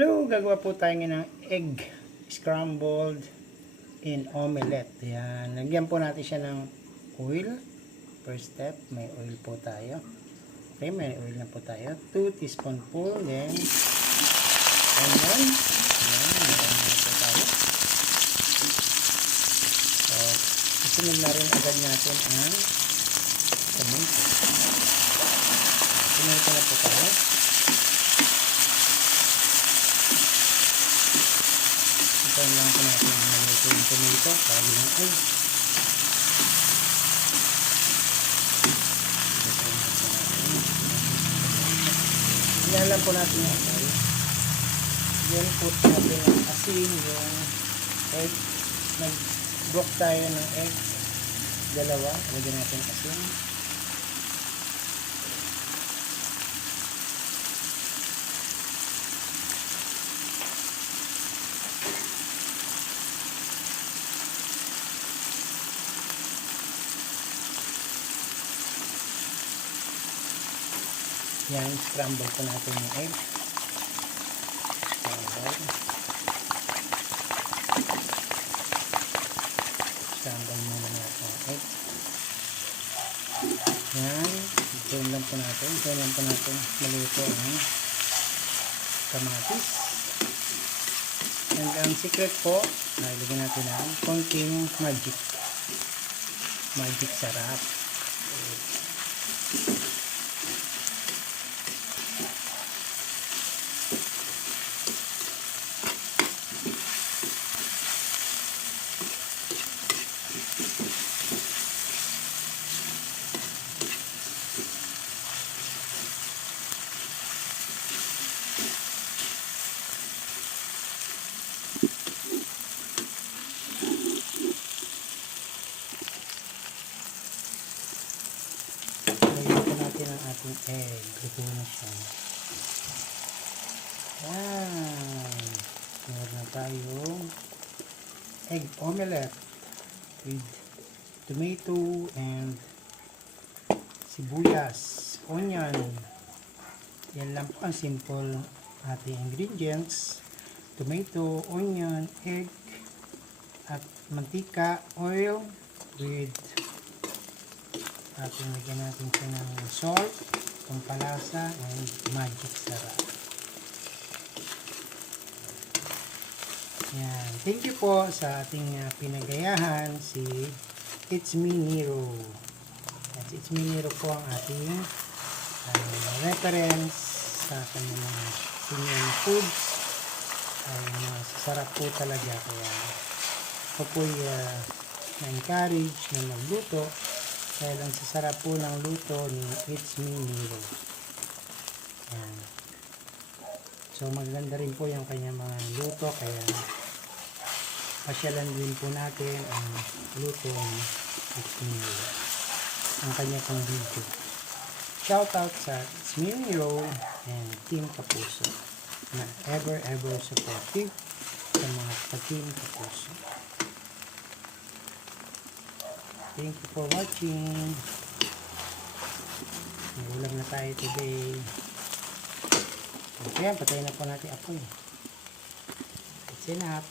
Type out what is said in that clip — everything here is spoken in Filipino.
Hello, gagawa po tayo ng egg scrambled in omelette. Yan, lagyan po natin siya ng oil. First step, may oil po tayo. Okay, may oil na po tayo. 2 teaspoonful, then onion. Yan, may onion po tayo. So, isunod na rin agad natin ang tomato. Tomato na po tayo. Ito lang po natin maluto yung tomato bago yung egg. Inalam po natin yung oil. Yan po natin ang asin yung egg. Nag-brook tayo ng egg. Dalawa. Lagyan natin asin. Yan, scramble po natin yung egg. Scramble muna natin yung egg. Yan, turn lang po natin. Turn lang po natin maluto ang kamatis. And ang secret po, nalagyan natin ang konting magic. Magic sarap. Ang ating egg. Luto na siya. Yan. Meron na tayong egg omelette with tomato and sibuyas, onion. Yan lang po ang simple ating ingredients. Tomato, onion, egg, at mantika, oil with ating lagyan natin siya ng salt, pampalasa, and magic sarap. Yan. Thank you po sa ating pinagayahan, si It's Me Nero. It's Me Nero po ang ating reference sa kanyang mga senior foods. Ay sarap po talaga. Kaya ako po na-encourage na magluto. Dahil ang sasarap po ng luto ni It's Me Nero. Yan. So maganda rin po yung kanyang mga luto. Kaya pasyalan din po natin ang luto ni It's Me Nero. Ang kanyang pang video. Shout out sa It's Me Nero and Team Kapuso na ever supportive sa mga ka-Team Kapuso. Thank you for watching. Nagulam na tayo today. Okay, patayin na po natin apoy. It's enough.